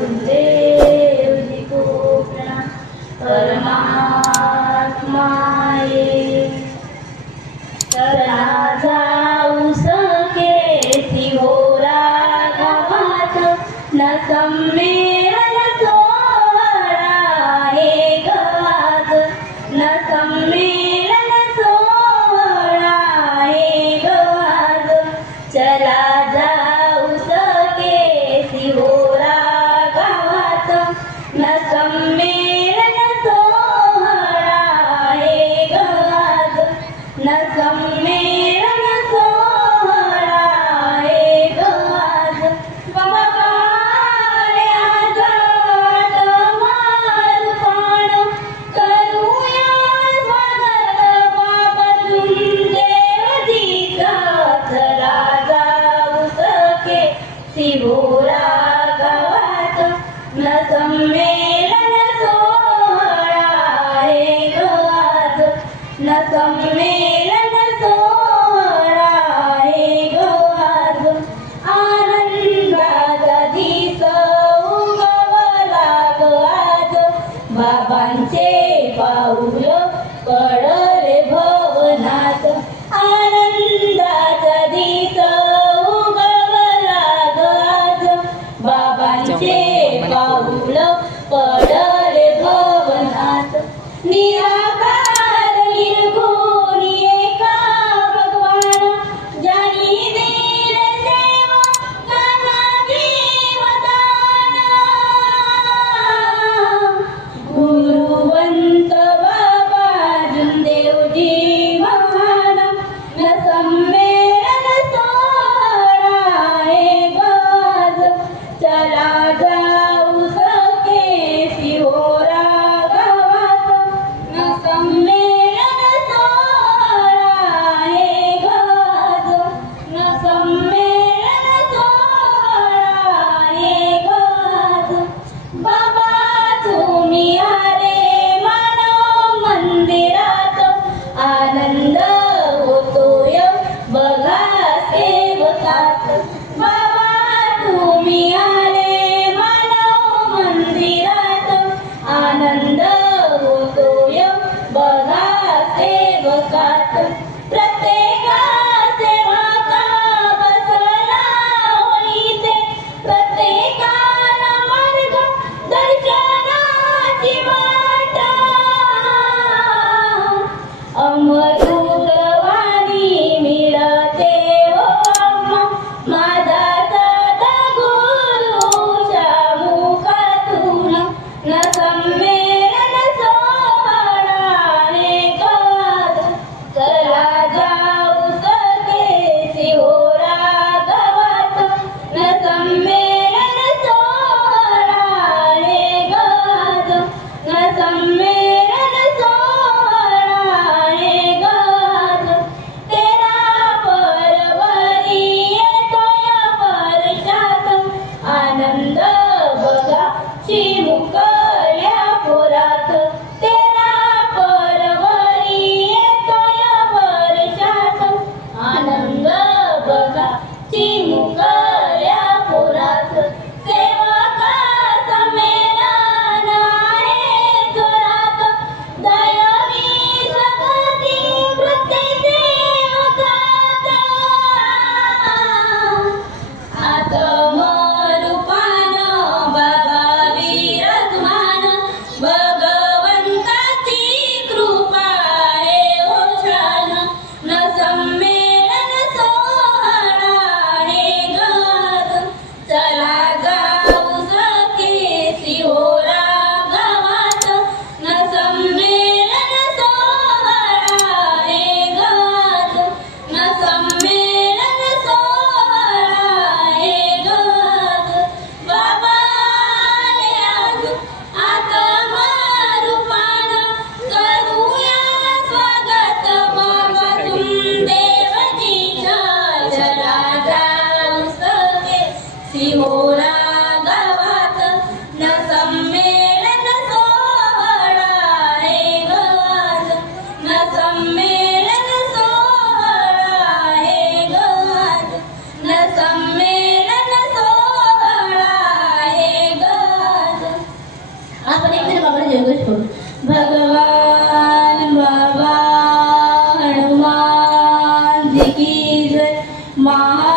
गुरुदेवजी को प्रणाम। परमात्माये चला जाऊ सके होरा गावात न संमेलन सोहळा हे गात न संमेलन सोहळा हे गात चला जाऊ सके होरा गावात न संमेलन सोहळा हे गात न संमेलन सोहळा हे गात बाबाने आजाद मारुपाण करूया स्वागत बाबातून देवजीचा चला जाऊ सके शिवोरा गावात न संमेलन सोहळा हे गात न संमेलन सोहळा हे गात आनंदाचा दिस उगवला ग आज बाबांचे पाऊल पडले भवनात आनंदाचा दिस उगवला ग आज बाबांचे पाऊल पडले भवनात निराकार निर्गुण एका भगवान ज्यानी दिले सेवा ज्ञाना जीवदान गुरुवंत बाबा देवजी महान न संमेलन सोहळा हे गाज चला जाऊ सके शिवोरा गावात न संमेलन सोहळा हे गाज न संमेलन सोहळा हे गाज बाबा तुम्ही आले मानव मंदिरात आनंद होतोय बघा सेवकात बाबा तुम्ही आले महा